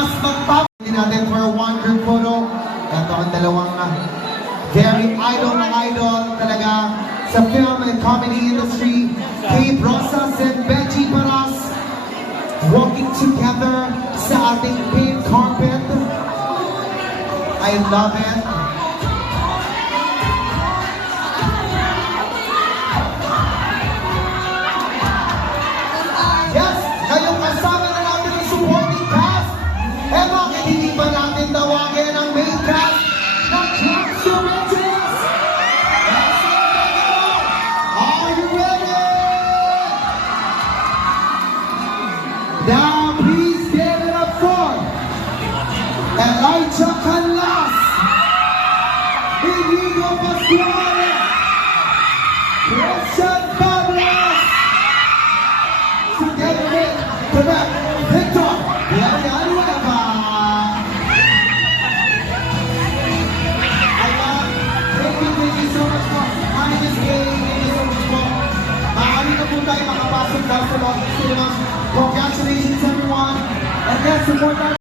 mas magpapalagay natin for one group photo. Ito ang dalawang very idol na idol talaga sa film and comedy industry. Kay Brosas and Benji Paras walking together sa ating pink carpet. I love it. Yes, ngayong kasama na natin ang supporting cast. Eh bakit hindi ba natin tawagin ang main cast ng Drag to Riches? Are you ready? Now please give it up for Elijah Canlas, Inigo Pascual, Christian Pablas, together with Quebec, Victor Villanueva. Thank you so much po. Mami Miss Kay, thank you so much po. Maaari na po tayo makapasok daw sa loob ng cinema. Congratulations everyone. And let's support our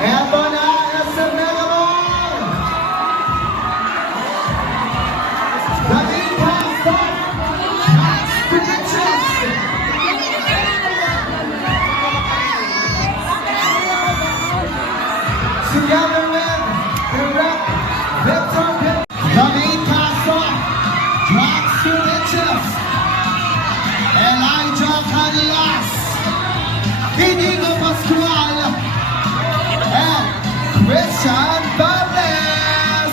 Eto na, SM Mega Mall! The main cast of Drag to Riches! Together with Direct Victor Pitt. The main cast of Drag to Riches! Elijah Canlas, Inigo Pascual, and Christian Pablas.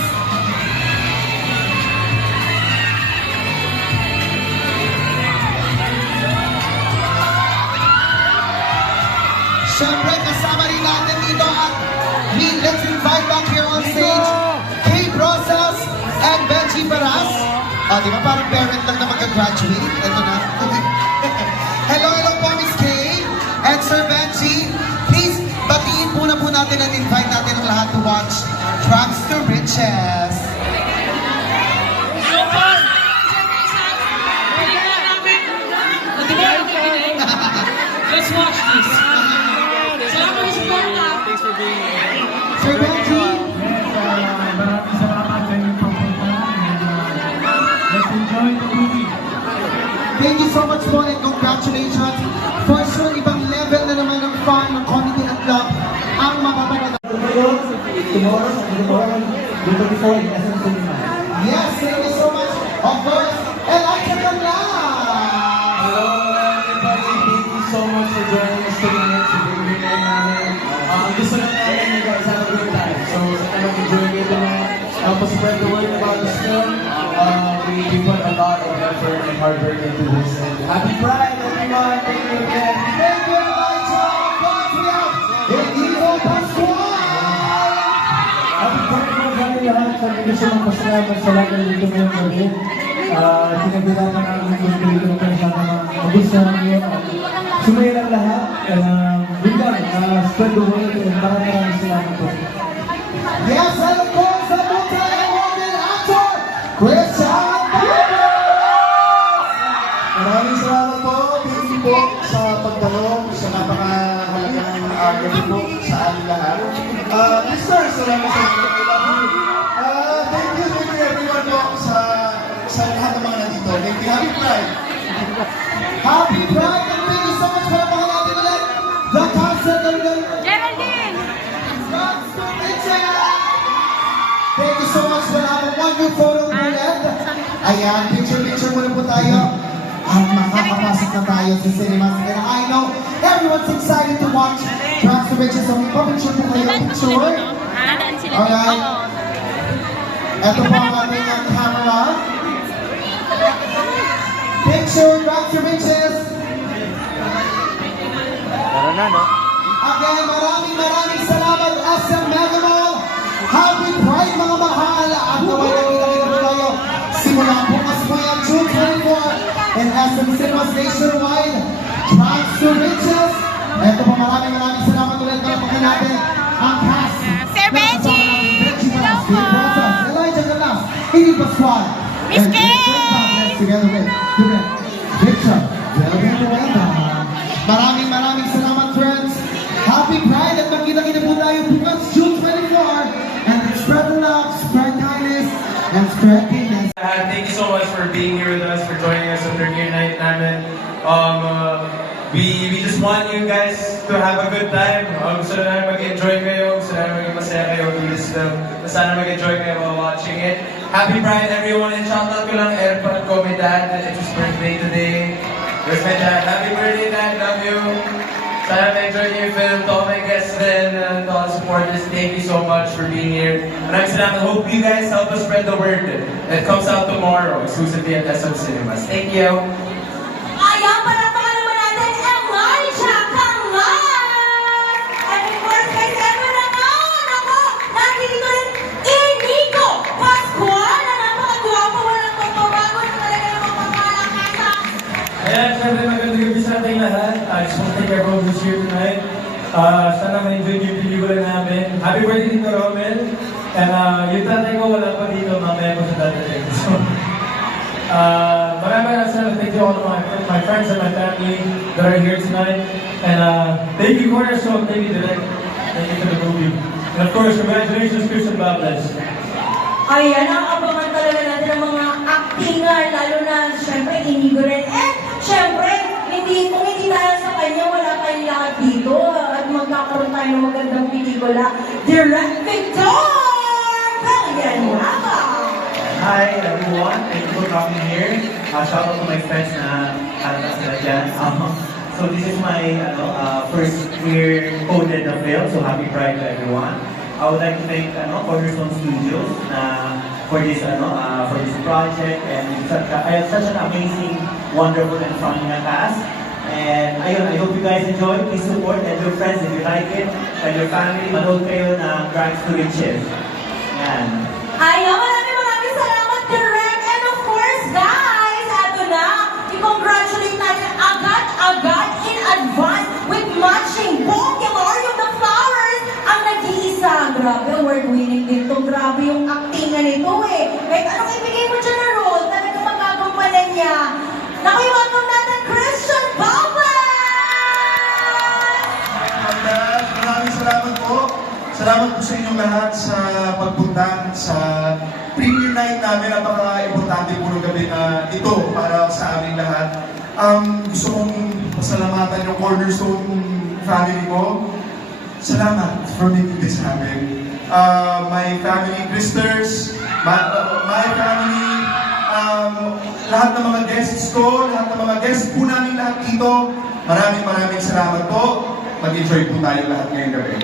Siyempre, kasama rin natin dito at let's invite back here on stage Kay Brosas and Benji Paras. Di ba parang parent lang na mag-graduate? Ito na. Hello po Miss Kay and Sir Benji. Please, batiin muna po natin and invite natin ang lahat to watch Drag to Riches. Let's watch this. Salamat sa support. Thanks for being here. Sir Benji. Maraming salamat sa inyong pagpunta. Let's enjoy the movie. Thank you so much po and congratulations. For sure, ibang level na naman ng fun, ng comedy at love ang mapapanood. Tomorrow, dito before in SM Cinema. Yes, thank you so much. Of course, Elijah Canlas. Hello everybody, thank you so much for joining us tonight sa movie night namin. Gusto lang namin you guys have a good time. So, sana mag-enjoy kayo tonight. Help us spread the word about this film. We put a lot of effort and hard work into this. And happy Pride, everyone! Thank you again! Thank you, Elijah. Of course, we have Inigo Pascual. Happy Pride mo sa ating lahat. Sabi ko siya magpasalamat sa lahat ng dito ngayong gabi. Pinagbilaman namin kung dito ng kasama ng magusta namin at sumaya ng lahat. Good luck, spread the word and maraming salamat po. Yes, and of course, the multi-awarded actor, Christian Pablas. Maraming salamat po, thank you po sa pagtanong sa napakahalagang gabi po sa aming lahat. Listeners, maraming salamat po. Thank you everyone po sa lahat ng mga nandito. Thank you. Happy Pride! Happy Pride and thank you so much for mga natin ulit. The concert ng Geraldine! Drag to Riches. Thank you so much for having one group photo ulit. Ayan, picture muna po tayo. At makakapasok na tayo sa cinema. And I know everyone's excited to watch Drag to Riches. So, picture po kayo. Picture. Alright. Ito po ang ating camera. Picture, Drag to Riches. Tara na, no? Again, maraming salamat SM Mega Mall. Happy Pride mga mahal. At naway nakita po tayo. Simula bukas po yan, June 24 in SM Cinemas Nationwide. Drag to Riches. Ito po maraming salamat ulit. Kalapakan natin ang cast. Sir Benji! Elijah Canlas, Inigo Pascual, And Victor Pablos together with Direct Victor Villanueva. Maraming salamat, friends. Happy Pride at magkita-kita po tayo bukas June 24. And spread the love, spread kindness, and spread goodness. Thank you so much for being here with us, for joining us on premiere night namin. We just want you guys to have a good time. Gusto na mag-enjoy kayo, gusto na maging masaya kayo. Sana mag-enjoy kayo while watching it. Happy Pride everyone, and shoutout ko lang airport ko, my dad. It's his birthday today. Where's my dad? Happy birthday, Dad. Love you. Sana na-enjoy niyo yung film. To all my guests din, to all supporters, thank you so much for being here. Maraming salamat. Hope you guys help us spread the word. It comes out tomorrow, exclusively at SM Cinemas. Thank you. Ayan, palakpakan naman natin, Elijah Kangas! And of course, kay Emma naman, ako, nandito rin, Inigo Pascual, na napakagwapo, walang pagbabago, na talaga namang pagmalakasan. Ayan, syempre magandang gabi sa ating lahat. I just want to thank everyone who's here tonight. Sana ma-enjoy niyo yung pelikula namin. Happy birthday Tito Romel. And yung tatay ko wala pa dito, mamaya ko sa dadating. So, maraming salamat. Thank you all to my friends and my family that are here tonight. And thank you Cornerstone, thank you Direct. Thank you for the movie. And of course, congratulations Christian Bablas. Ayan, nakakabangan talaga natin ang mga actingan, lalo na, syempre, Inigo rin. And, syempre, kung hindi tayo sa kanya, wala tayong lahat dito. At magkakaroon tayo ng magandang pelikula. Direct Victor Villanueva! Hi everyone, thank you for coming here. Shout out to my friends na harap sila dyan. So this is my first queer coded na film, so happy Pride to everyone. I would like to thank Cornerstone Studios for this project, and I have such an amazing, wonderful and funny na cast. And ayun, I hope you guys enjoy. Please support and your friends if you like it. And your family, manood kayo na Drags to Riches. Yan. Ayaw, maraming salamat, Direct. And of course, guys, eto na, i-congratulate natin agad in advance with matching bouquet Mario the Flowers ang nag-iisa. Grabe, award-winning din to. Grabe yung actingan nito eh. Kahit anong ibigay mo dyan na role, talagang magagampanan niya. Nakiwagam natin, Christian Babas! Maraming salamat po. Salamat po sa inyong lahat sa pagpunta sa premiere night namin. Napaka-importante po ng gabi na ito para sa aming lahat. Gusto kong pasalamatan yung Cornerstone family ko. Salamat for making this happen. My family, Christers, my family, lahat ng mga guests ko, lahat ng mga guests po namin lahat dito. Maraming salamat po. Mag-enjoy po tayo lahat ngayong gabi.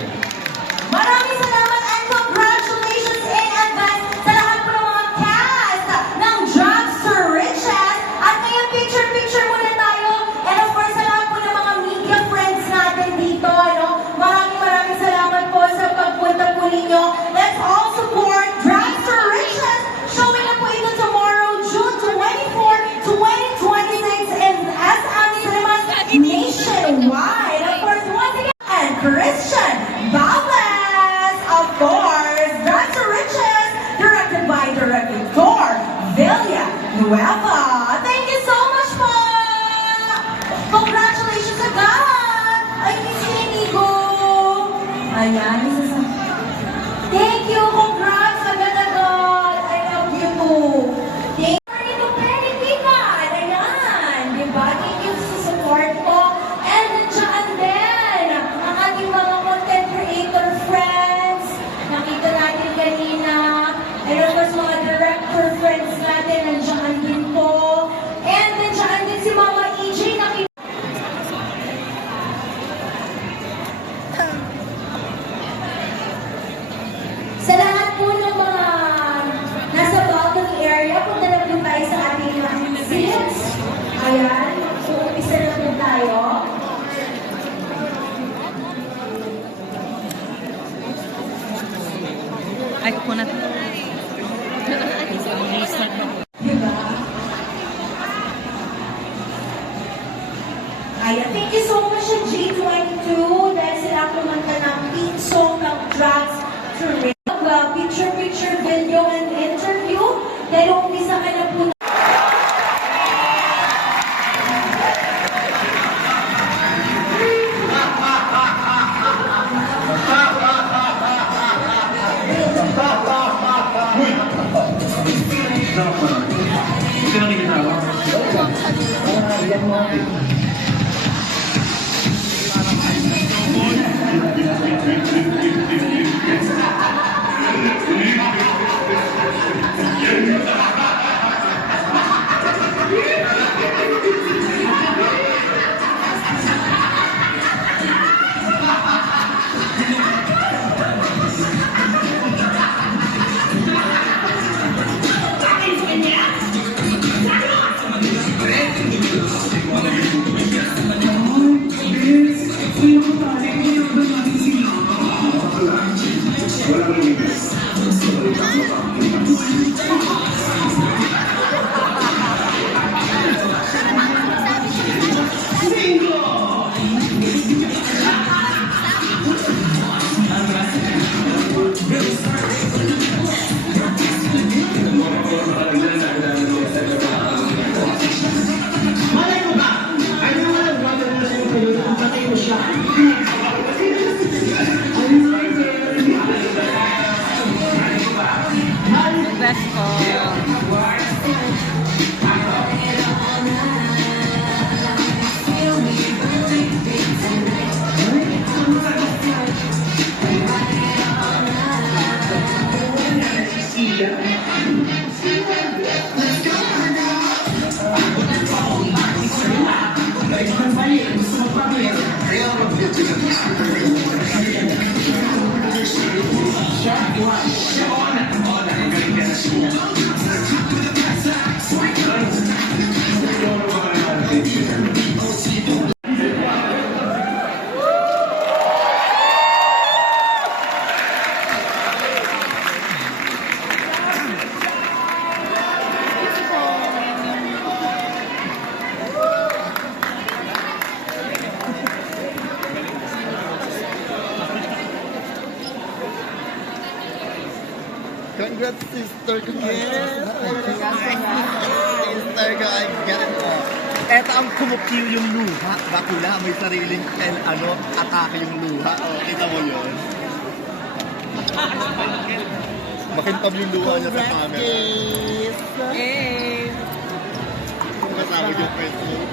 Maraming salamat and congratulations in advance sa lahat po ng mga cast ng Drags to Riches. At ngayon, picture muna tayo. And of course, sa lahat po ng mga media friends natin dito. Maraming salamat po sa pagpunta po ninyo. Let's all support Drags to Riches. Showing up po ito tomorrow, June 24, 2026 in SM Cinemas nationwide. Of course, once again, and Christian Babas, of course, Drags to Riches, directed by Direct Victor Villanueva. Thank you so much po! Congratulations agad! Ay, Miss Inigo! Ayan, isa sa... Thank you! Congrats agad-agad! I love you too! Thank you to Penny Pican! Ayan! Diba? Thank you sa support po. And nandiyan din ang ating mga content creator friends. Nakita natin kanina. And of course, mga director friends natin, nandiyan din po. And nandiyan din si Mama EJ. Sa lahat po ng mga nasa balcony area, punta na po tayo sa ating seats. Ayan, umpisa na po tayo. Ay, kunat. Diba? Ayan, thank you so much sa G22 dahil sila kumanta ng theme song ng Drags to Riches. Picture video and interview. Dahil umpisa ka na po Best ko. Congrats, sister. Congrats. Sister ko, I get it. Eto ang kumukil yung luha. Bakula, may sariling atake yung luha. Oh, kita mo yun. Makintab yung luha niya sa camera. Kung kasama yung Facebook.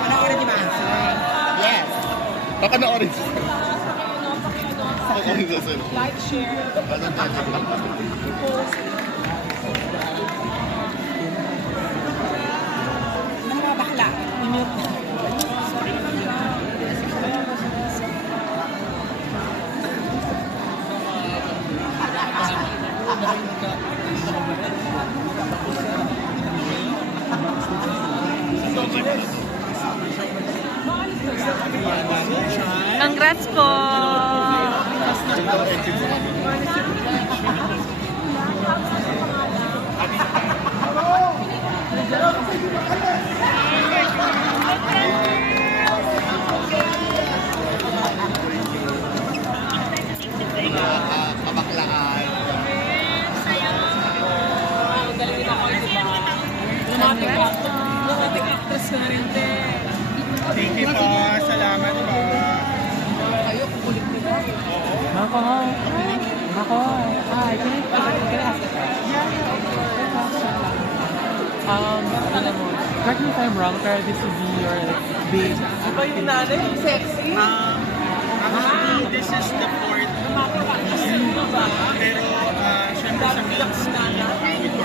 Panoorin niyo ba? Yes. Papanoorin. Papanoorin sa cellphone. Like, share. Ano mga bakla? Congrats po! Pabaklaan. Galing ako, di ba? Dramatic actress ka na rin, te. Thank you po. Salamat po. Marco, hi. Marco, hi. Can I ask a question? Alam mo, correct me if I'm wrong, pero this would be your big... Iba yung nanay, yung sexy. Actually, this is the fourth pero syempre sa mix with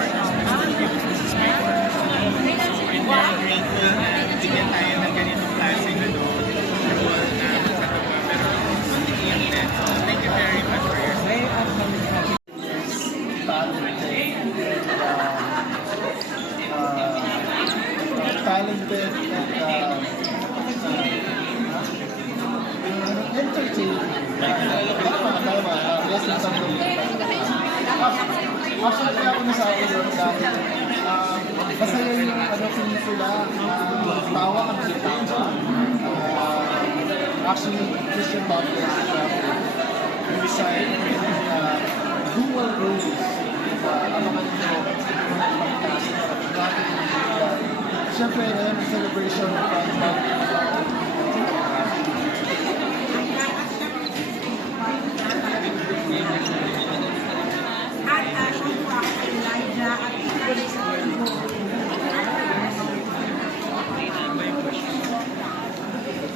partners this is my first. So I'm very grateful na bigyan tayo ng ganitong klaseng role na magsasama. Pero iiyak din. So thank you very much for your support. Talented and entertaining. Actually, kaya ako nasabi yun dahil masaya yung pelikula, tawa kami sa tawa. Actually, Christian Baptist reside dual roles. Abangan nyo siyempre, celebration of At syempre ako kay Elijah at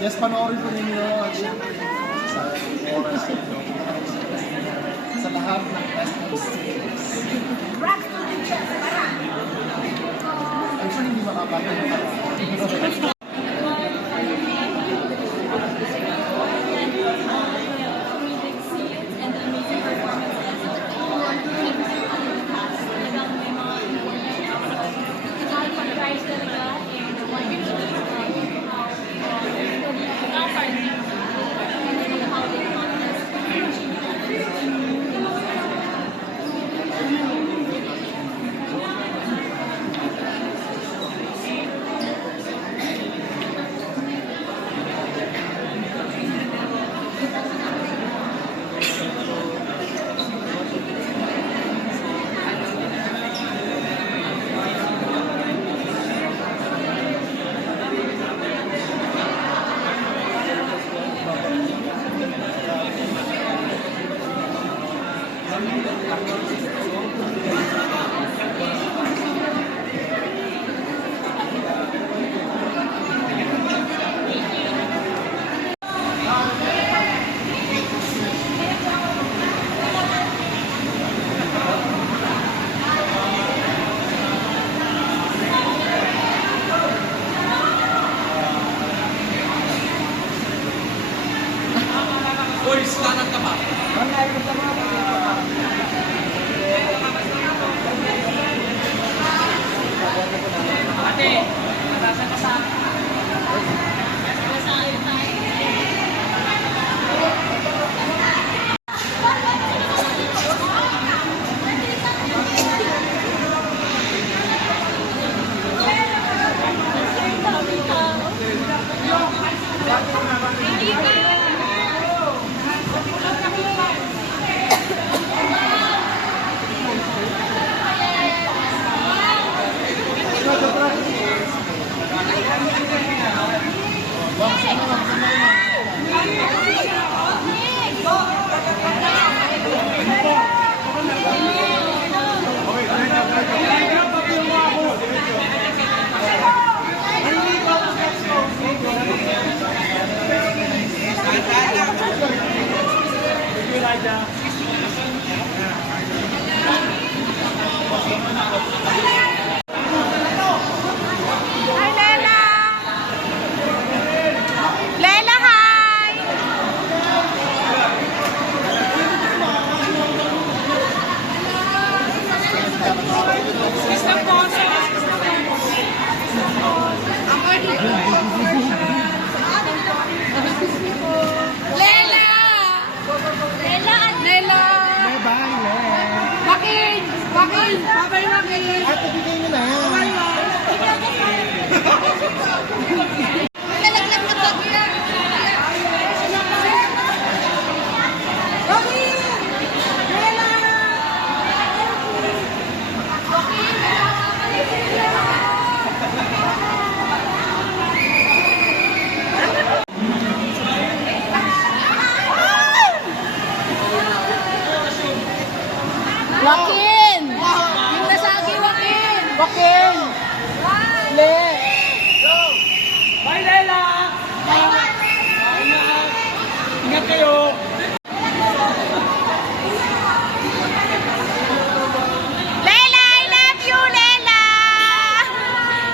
Yes, panoorin po ninyo at syempre sa oras sa lahat ng SM series. Actually, hindi makapagod yung parang. Uy, slanang ka pa. Ate, natasan ka sa... Hi, Lela! Lela, hi! Mr. Ponce! Lela! Lela! Lela! Joaquin! Joaquin! Babay, Joaquin! At ibigay nyo na yan. Nalaglag na pag yan! Joaquin! Lela! Joaquin! Yung nasagi, Joaquin! Joaquin! Le! Bye, Lela! Ingat kayo! Lela, I love you, Lela!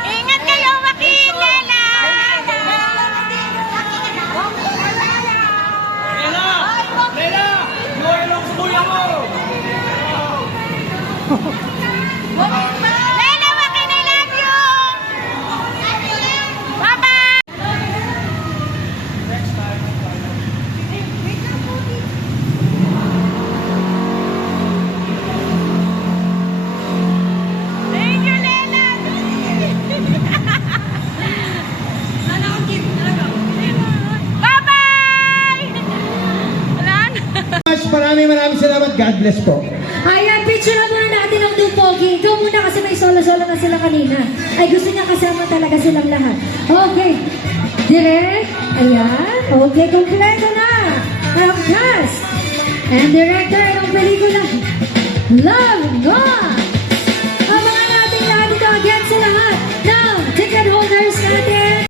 Ingat kayo, Joaquin, Lela! Lela! Lela! Luwalong sa kuya mo! Lela, Joaquin, I love you! Bye-bye! Thank you, Lela! Bye-bye! Wala na. Maraming salamat. God bless po. Ayan, picture na muna natin ang Dupogi. Ikaw muna kasi may solo-solo na sila kanina. Ay, gusto niya kasama talaga silang lahat. Okay. Direct. Ayan. Okay, kompleto na. Ang cast and director ng pelikula, Love Gone.